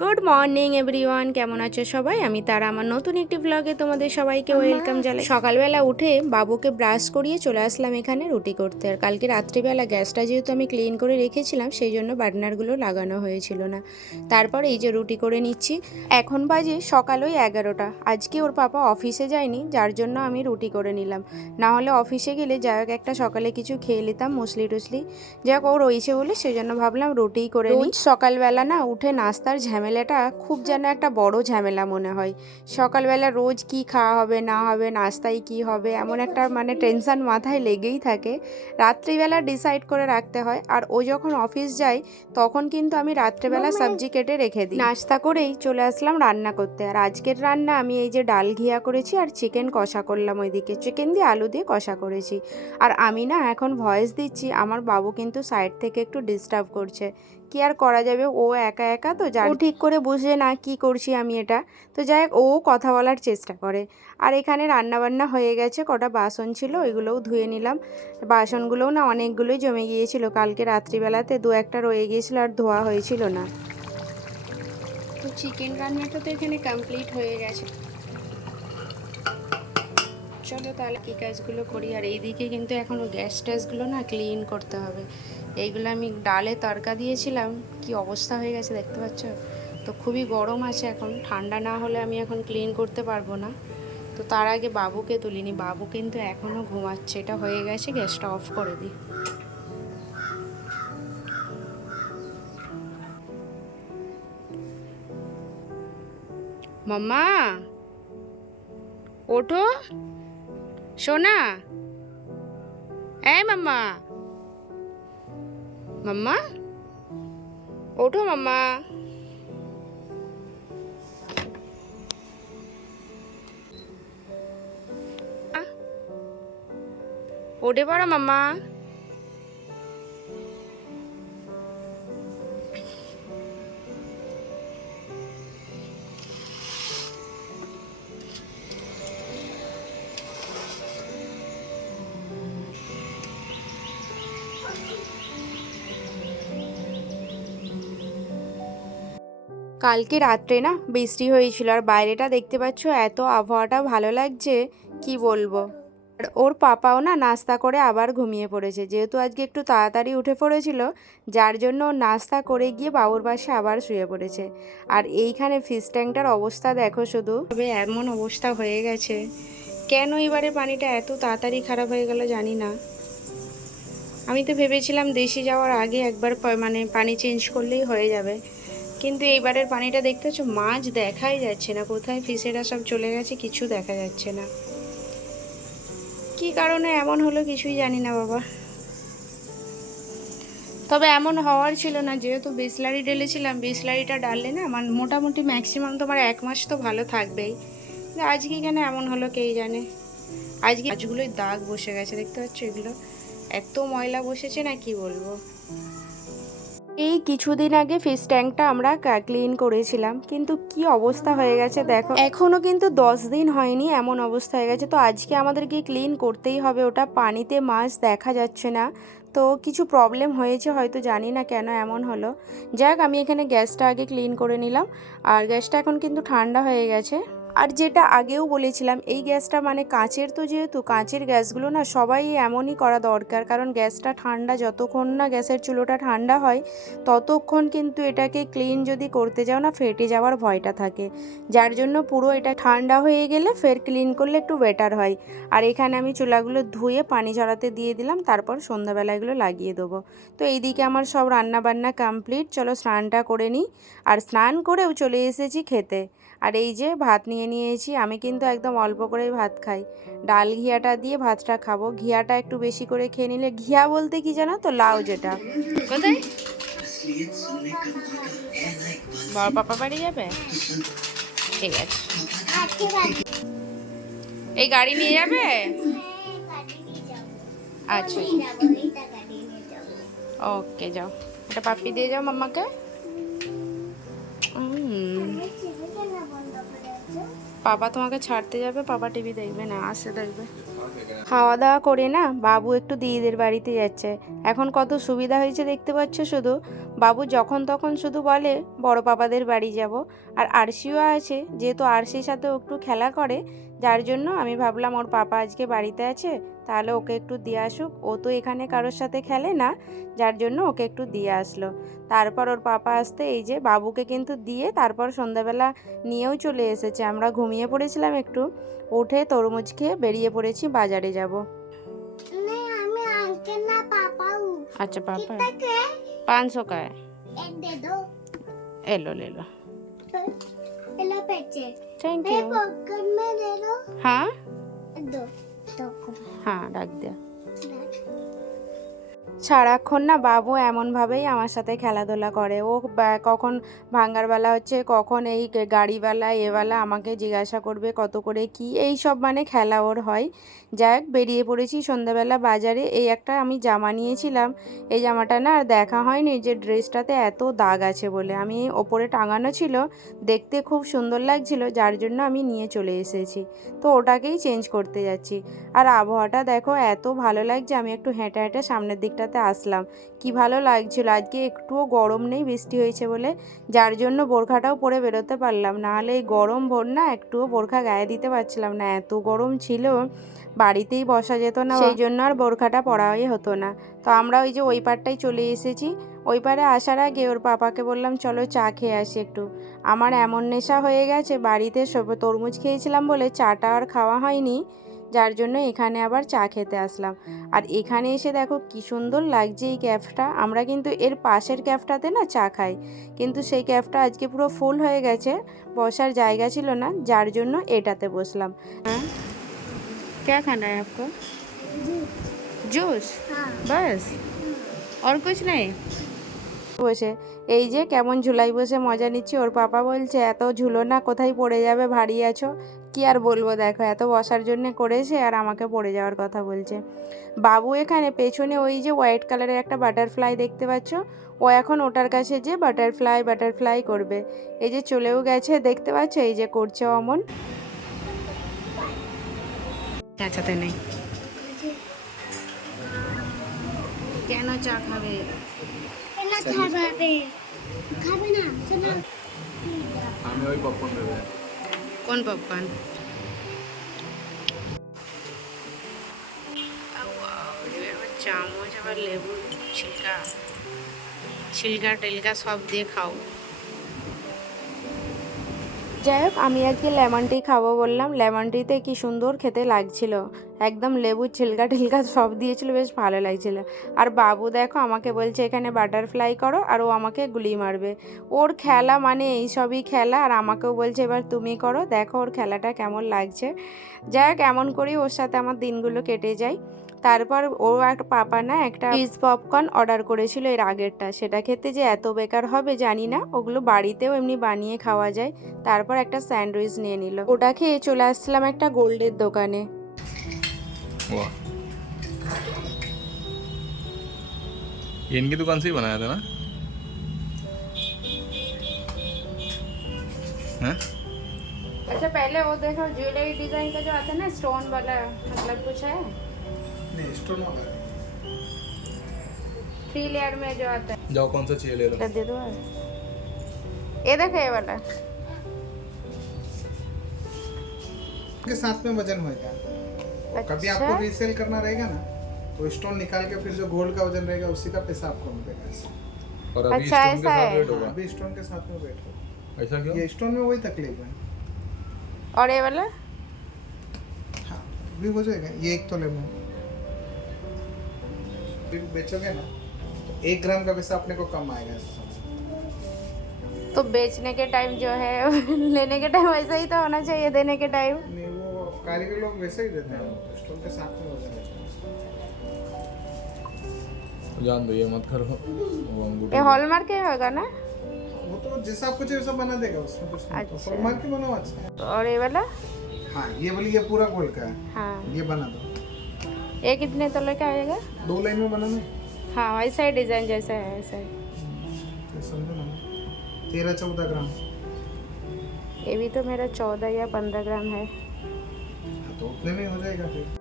Good morning everyone, কেমন আছো সবাই? আমি তারা আমার নতুন একটি ব্লগে তোমাদের সবাইকে ওয়েলকাম জানাই। সকালবেলা উঠে বাবুকে ব্রাশ করিয়ে চলে আসলাম এখানে রুটি করতে। আর কালকে রাত্রিবেলা গ্যাসটা যেহেতু আমি ক্লিন করে রেখেছিলাম, সেই জন্য বার্নারগুলো লাগানো হয়েছিল না। তারপর এই যে রুটি করে নিচ্ছি। এখন বাজে সকাল ওই 11টা। আজকে ওর পাপা অফিসে যায়নি, যার জন্য আমি রুটি করে নিলাম। না হলে অফিসে গেলে যাই হোক একটা সকালে কিছু খেয়ে নিতাম, মুসলি টুসলি। যাই হোক ও রয়েছে বলে সেই জন্য ভাবলাম রুটিই করে নিই। সকালবেলা না উঠে নাস্তার ঝামেলাটা খুব যেন একটা বড় ঝামেলা মনে হয়। সকালবেলা রোজ কি খাওয়া হবে না হবে, নাস্তায় কি হবে, এমন একটা টেনশন মাথায় লেগেই থাকে। রাত্রিবেলা ডিসাইড করে রাখতে হয়। আর ও যখন অফিস যায় তখন কিন্তু আমি রাত্রেবেলা সবজি কেটে রেখে দিই। নাস্তা করেই চলে আসলাম রান্না করতে। আর আজকের রান্না আমি এই যে ডাল ঘিয়া করেছি আর চিকেন কষা করলাম, ওইদিকে চিকেন দিয়ে আলু দিয়ে কষা করেছি। আর আমি না এখন ভয়েস দিচ্ছি, আমার বাবু কিন্তু সাইড থেকে একটু ডিস্টার্ব করছে। কি আর করা যাবে, ও একা একা তো, ও ঠিক করে বুঝে না কি করছি আমি এটা। তো যাই হোক ও কথা বলার চেষ্টা করে। আর এখানে রান্নাবান্না হয়ে গেছে, কটা বাসন ছিল ওইগুলোও ধুয়ে নিলাম। বাসনগুলোও না অনেকগুলোই জমে গিয়েছিল, কালকে রাত্রিবেলাতে দু একটা রয়ে গিয়েছিল আর ধোয়া হয়েছিল না। তো চিকেন রান্নাটা তো এখানে কমপ্লিট হয়ে গেছে। চলো তাহলে কী কাজগুলো করি। আর এইদিকে কিন্তু এখনও গ্যাস ট্যাসগুলো না ক্লিন করতে হবে। এইগুলো আমি ডালে তড়কা দিয়েছিলাম, কি অবস্থা হয়ে গেছে দেখতে পাচ্ছ। তো খুবই গরম আছে এখন, ঠান্ডা না হলে আমি এখন ক্লিন করতে পারবো না। তো তার আগে বাবুকে তুলিনি, বাবু কিন্তু এখনও ঘুমাচ্ছে। এটা হয়ে গেছে, গ্যাসটা অফ করে দিই। মাম্মা ওঠো, সোনা, এই মাম্মা, মাম্মা ওঠো মাম্মা। ওঠে পড়ো মাম্মা। কালকে রাত্রে না বৃষ্টি হয়েছিল, আর বাইরেটা দেখতে পাচ্ছ এত আবহাওয়াটা ভালো লাগছে কি বলবো। আর ওর পাপাও না নাস্তা করে আবার ঘুমিয়ে পড়েছে, যেহেতু আজকে একটু তাড়াতাড়ি উঠে পড়েছিল, যার জন্য ও নাস্তা করে গিয়ে বাবুর পাশে আবার শুয়ে পড়েছে। আর এইখানে ফিশ ট্যাঙ্কটার অবস্থা দেখো শুধু, তবে এমন অবস্থা হয়ে গেছে। কেন এবারে পানিটা এত তাড়াতাড়ি খারাপ হয়ে গেল জানি না। আমি তো ভেবেছিলাম দেশে যাওয়ার আগে একবার পানি চেঞ্জ করলেই হয়ে যাবে, কিন্তু এইবারের পানিটা দেখতে পাচ্ছ মাছ দেখাই যাচ্ছে না, কোথায় ফিশেরা সব চলে গেছে কিছু দেখা যাচ্ছে না। কি কারণে এমন হলো কিছুই জানি না বাবা। তবে এমন হওয়ার ছিল না, যেহেতু বিসলারি ঢেলেছিলাম, বিসলারিটা ডাললে না মোটামুটি ম্যাক্সিমাম তোমার 1 মাস তো ভালো থাকবেই। আজকে কেন এমন হলো কে জানে। আজকে মাছগুলোই দাগ বসে গেছে, দেখতে পাচ্ছ এগুলো এত ময়লা বসেছে না কি বলবো। এই কিছুদিন আগে ফিশ ট্যাঙ্কটা আমরা ক্লিন করেছিলাম, কিন্তু কি অবস্থা হয়ে গেছে দেখো, এখনও কিন্তু 10 দিন হয়নি এমন অবস্থা হয়ে গেছে। তো আজকে আমাদেরকে ক্লিন করতেই হবে, ওটা পানিতে মাছ দেখা যাচ্ছে না। তো কিছু প্রবলেম হয়েছে হয়তো, জানি না কেন এমন হলো। যাক আমি এখানে গ্যাসটা আগে ক্লিন করে নিলাম। আর গ্যাসটা এখন কিন্তু ঠান্ডা হয়ে গেছে। আর যেটা আগেও বলেছিলাম, এই গ্যাসটা কাঁচের, তো যেহেতু কাঁচের গ্যাসগুলো না সবাই এমনই করা দরকার, কারণ গ্যাসটা ঠান্ডা, যতক্ষণ না গ্যাসের চুলোটা ঠান্ডা হয় ততক্ষণ কিন্তু এটাকে ক্লিন যদি করতে যাও না ফেটে যাওয়ার ভয়টা থাকে। যার জন্য পুরো এটা ঠান্ডা হয়ে গেলে ফের ক্লিন করলে একটু বেটার হয়। আর এখানে আমি চুলাগুলো ধুয়ে পানি ঝরাতে দিয়ে দিলাম, তারপর সন্ধ্যাবেলা এগুলো লাগিয়ে দেবো। তো এইদিকে আমার সব রান্না বান্না কমপ্লিট, চলো স্নানটা করে নিই। আর স্নান করেও চলে এসেছি খেতে। আর এই যে ভাত নিয়ে নিয়েছি, আমি কিন্তু একদম অল্প করেই ভাত খাই। ডাল ঘিয়াটা দিয়ে ভাতটা খাবো, ঘিয়াটা একটু বেশি করে খেয়ে নিলে, ঘিয়া বলতে কি জানো তো, লাউ যেটা। কোথায় বড় পাপা বাড়ি যাবে? ঠিক আছে, এই গাড়ি নিয়ে যাবে? আচ্ছা ওকে, যাও এটা পাপ্পি দিয়ে যাও মাম্মাকে। পাপা তোমাকে ছাড়তে যাবে, পাপা টিভি দেখবে না, আসে দেখবে। খাওয়া দাওয়া করে না বাবু একটু দিদিদের বাড়িতে যাচ্ছে। এখন কত সুবিধা হয়েছে দেখতে পাচ্ছ, শুধু বাবু যখন তখন শুধু বলে বড় পাপাদের বাড়ি যাব। আর আরশিও আছে, যেহেতু আরশির সাথে একটু খেলা করে, যার জন্য আমি ভাবলাম ওর পাপা আজকে বাড়িতে আছে, তাহলে ওকে একটু দিয়ে আসুক। ও তো এখানে কারোর সাথে খেলে না, যার জন্য ওকে একটু দিয়ে আসলো। তারপর ওর পাপা আসতে এই যে বাবুকে কিন্তু দিয়ে তারপর সন্ধ্যাবেলা নিয়েও চলে এসেছে। আমরা ঘুমিয়ে পড়েছিলাম একটু, উঠে তরমুজ খেয়ে বেরিয়ে পড়েছি, বাজারে যাব। अच्छा पापा 500 का है, दे दो। ले लो ले लो, पैसे थैंक मेरे यू। पॉकेट में दे दो। हाँ दो दो हाँ रख दिया। সারাক্ষণ না বাবু এমনভাবেই আমার সাথে খেলাধুলা করে। ও কখন ভাঙ্গারবেলা হচ্ছে, কখন এই গাড়িওয়ালা এওয়ালা আমাকে জিজ্ঞাসা করবে কত করে কি, এই সব মানে খেলা ওর হয়। যাক, বেরিয়ে পড়েছি সন্ধ্যাবেলা বাজারে। এই একটা আমি জামা নিয়েছিলাম, এই জামাটা না আর দেখা হয়নি যে ড্রেসটাতে এত দাগ আছে বলে। আমি ওপরে টাঙানো ছিল, দেখতে খুব সুন্দর লাগছিল, যার জন্য আমি নিয়ে চলে এসেছি। তো ওটাকেই চেঞ্জ করতে যাচ্ছি। আর আবহাওয়াটা দেখো এত ভালো লাগছে, আমি একটু হেঁটে হেঁটে সামনের দিকটাতে আসলাম। কি ভালো লাগছিল, আজকে একটুও গরম নেই, বৃষ্টি হয়েছে বলে, যার জন্য বোরখাটাও পরে বেরোতে পারলাম। নাহলে এই গরম ভোর না একটুও বোরখা গায়ে দিতে পারছিলাম না, এত গরম ছিল, বাড়িতেই বসা যেত না, সেই জন্য আর বোরখাটা পরাই হতো না। তো আমরা ওই যে ওই পারটাই চলে এসেছি। ওই পারে আসার আগে ওর পাপাকে বললাম চলো চা খেয়ে আসি একটু। আমার এমন নেশা হয়ে গেছে, বাড়িতে সব তরমুজ খেয়েছিলাম বলে চাটা আর খাওয়া হয়নি, যার জন্য এখানে আবার চা খেতে আসলাম। আর এখানে এসে দেখো কি সুন্দর লাগছে এই ক্যাফটা। আমরা কিন্তু এর পাশের ক্যাফটাতে না চা খাই, কিন্তু সেই ক্যাফটা আজকে পুরো ফুল হয়ে গেছে, বসার জায়গা ছিল না, যার জন্য এটাতে বসলাম। হ্যাঁ क्या खाना है आपको? जूस बस और कुछ नहीं? বসে এই যে কেমন ঝুলাই বসে মজা নিচ্ছি। ওর পাপা বলছে এত ঝুলো না, কোথায় পড়ে যাবে, ভারী আছো। কি আর বলবো, দেখো এত বসার জন্য করেছে আর আমাকে পড়ে যাওয়ার কথা বলছে। বাবু এখানে পেছনে ওই যে হোয়াইট কালারের একটা বাটারফ্লাই দেখতে পাচ্ছ, ও এখন ওটার কাছে যে বাটারফ্লাই করবে। এই যে চলেও গেছে, দেখতে পাচ্ছ, এই যে করছে অমন। আচ্ছাতে নেই কেন চা খাবে? খাবে না চলো। আমি ওই পপকর্ন দেবো। কোন পপকর্ন? চামচ আবার লেবু ছিলকা টিলকা সব দিয়ে খাও। যাই হোক, আমি আজকে লেমন টি খাবো বললাম। লেমন টিতে কি সুন্দর খেতে লাগছিল, একদম লেবুর ছিলকা টিলকা সব দিয়েছিল, বেশ ভালো লাগছিল। আর বাবু দেখো আমাকে বলছে এখানে বাটারফ্লাই করো, আর ও আমাকে গুলি মারবে। ওর খেলা মানে এই সবই খেলা, আর আমাকেও বলছে এবার তুমি করো, দেখো ওর খেলাটা কেমন লাগছে। যাই হোক, এমন করেই ওর সাথে আমার দিনগুলো কেটে যায়। তারপর ও একটা পাপা না একটা চিজ পপকর্ন অর্ডার করেছিল এর আগেরটা, সেটা খেতে যে এত বেকার হবে জানি না, ওগুলো বাড়িতেও এমনি বানিয়ে খাওয়া যায়। তারপর একটা স্যান্ডউইচ নিয়ে নিল, ওটা খেয়ে চলে আসছিলাম একটা গোল্ডের দোকানে। वाह, ये इनकी दुकान से ही बनाया था ना? हैं? अच्छा पहले वो देखो ज्वेलरी डिजाइन का जो आता है ना स्टोन वाला, मतलब कुछ है नहीं स्टोन वाला है। 3 लेयर में जो आता है, जाओ कौन सा चाहिए ले लो। এটা दे दो। ये देखो ये वाला, के साथ में वजन होएगा। कभी अच्छा आपको रीसेल करना रहेगा ना, तो स्टोन निकाल के फिर जो गोल्ड का वजन रहेगा उसी का पैसा आपको मिलेगा। और अभी अच्छा, स्टोन के ऐसा साथ है। वेट होगा। अभी स्टोन के साथ में वेट होगा। ऐसा क्यों? ये स्टोन में वही तकलीफ है। और ये वाला हाँ भी हो जाएगा। ये 1 तोले में बेचोगे ना तो 1 ग्राम का पैसा अपने को कम आएगा। तो बेचने के टाइम जो है लेने के टाइम वैसा ही तो होना चाहिए, देने के टाइम। नहीं वो कारीगर लोग वैसे ही देते हैं, स्टोन के साथ में वजन रहता है। जान दो, ये मत करो। वो अंगूठी ये हॉलमार्क के होगा ना? वो तो जैसा आपको चाहिए वैसा बना देगा, उसमें कुछ नहीं। तो अच्छा। हॉलमार्क की बनाओ अच्छा है। और ये वाला हाँ ये वाली ये पूरा गोल्ड का है, हाँ, ये बना दो। ये कितने तोले का आएगा? 2 लाइन में बनाना है। हाँ वैसा ही डिजाइन जैसा है ऐसा ही। तो समझो ना 13-14 ग्राम। ये भी तो मेरा 14 या 15 ग्राम है। हाँ, तो उतने में हो जाएगा फिर।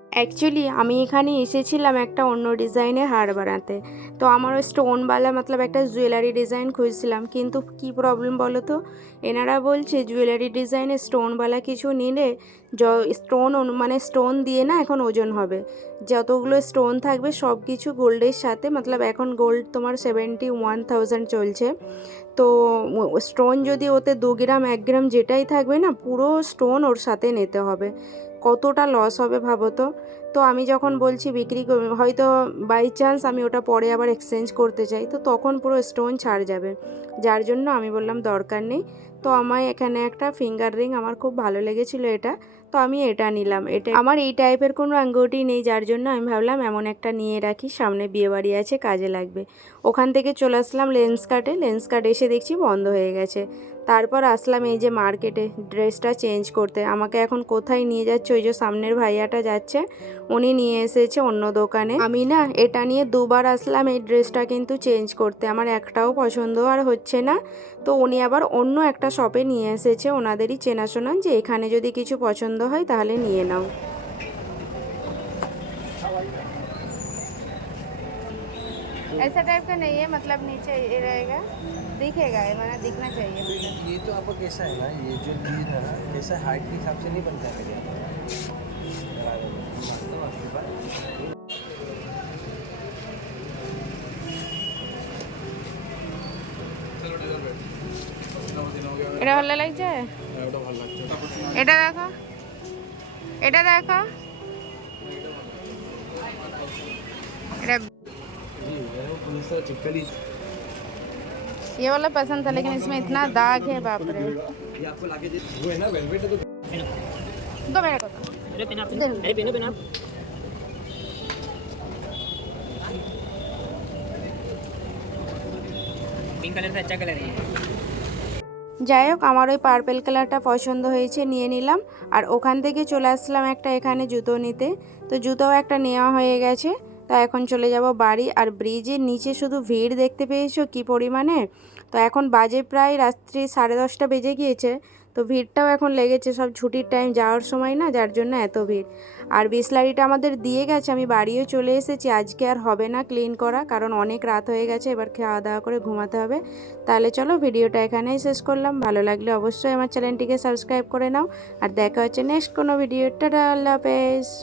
অ্যাকচুয়ালি আমি এখানে এসেছিলাম একটা অন্য ডিজাইনের হার বানাতে। তো আমার ওই স্টোনওয়ালা মতলব একটা জুয়েলারি ডিজাইন খুঁজছিলাম, কিন্তু কি প্রবলেম বলো তো, এনারা বলছে জুয়েলারি ডিজাইনে স্টোনওয়ালা কিছু নিলে মানে স্টোন দিয়ে না এখন ওজন হবে। যতগুলো স্টোন থাকবে সব কিছু গোল্ডের সাথে, মতলব এখন গোল্ড তোমার 71,000 চলছে। তো স্টোন যদি ওতে 2 গ্রাম 1 গ্রাম যেটাই থাকবে না, পুরো স্টোন ওর সাথে নিতে হবে। কতটা লস হবে ভাবো তো। তো আমি যখন বলছি বিক্রি হয়তো বাই চান্স আমি ওটা পরে আবার এক্সচেঞ্জ করতে চাই, তো তখন পুরো স্টোন ছাড় যাবে, যার জন্য আমি বললাম দরকার নেই। তো আমায় এখানে একটা ফিঙ্গার রিং আমার খুব ভালো লেগেছিলো এটা, তো আমি এটা নিলাম। এটা আমার এই টাইপের কোনো আঙ্গুঠি নেই, যার জন্য আমি ভাবলাম এমন একটা নিয়ে রাখি, সামনে বিয়েবাড়ি আছে, কাজে লাগবে। ওখান থেকে চলে আসলাম লেন্স কার্ট এসে দেখছি বন্ধ হয়ে গেছে। তারপর আসলাম এই যে মার্কেটে ড্রেসটা চেঞ্জ করতে। আমাকে এখন কোথায় নিয়ে যাচ্ছে, ওই যে সামনের ভাইয়াটা যাচ্ছে, উনি নিয়ে এসেছে অন্য দোকানে। আমি না এটা নিয়ে 2বার আসলাম এই ড্রেসটা কিন্তু চেঞ্জ করতে, আমার একটাও পছন্দ আর হচ্ছে না। তো উনি আবার অন্য একটা শপে নিয়ে এসেছে, ওনাদেরই চেনাশোনা, যে এখানে যদি কিছু পছন্দ হয় তাহলে নিয়ে নাও। ऐसा टाइप का नहीं है, मतलब नीचे ये रहेगा, दिखेगा, ये माना दिखना चाहिए। ये तो आपको कैसा है ना, ये जो चीज है ना कैसा हाइट के हिसाब से नहीं बनता है मेरे यहाँ। চলো ডিজাইন বেড দিন हो गया এটা ভালো লাগছে, ওটা ভালো লাগছে। এটা দেখো, এটা দেখো, এটা जी वो पुलिस से चिपकली ये वाला पसंद था, लेकिन इसमें इतना दाग है, बाप रे। ये आपको लाके दे वो है ना वेलवेट है तो दो मेरे को तो। अरे पेन आप अरे पेन आप पिंक कलर से अच्छा कलर है। যাই হোক, আমার ওই পার্পেল কালারটা পছন্দ হয়েছে, নিয়ে নিলাম। আর ওখান থেকে চলে আসলাম একটা এখানে জুতো নিতে। তো জুতোও একটা নেওয়া হয়ে গেছে। তো এখন চলে যাব বাড়ি। আর ব্রিজের নিচে শুধু ভিড় দেখতে পেয়েছো কি পরিমাণে। তো এখন বাজে প্রায় রাত্রি 10:30 বেজে গিয়েছে। তো ভিড়টাও এখন লেগেছে, সব ছুটির টাইম যাওয়ার সময় না, যার জন্য এত ভিড়। আর বিসলারিটা আমাদের দিয়ে গেছে, আমি বাড়িও চলে এসেছি। আজকে আর হবে না ক্লিন করা, কারণ অনেক রাত হয়ে গেছে, এবার খাওয়া দাওয়া করে ঘুমাতে হবে। তাহলে চলো ভিডিওটা এখানেই শেষ করলাম। ভালো লাগলে অবশ্যই আমার চ্যানেলটিকে সাবস্ক্রাইব করে নাও। আর দেখা হচ্ছে নেক্সট কোনো ভিডিও। টাটা, আল্লাহ হাফেজ।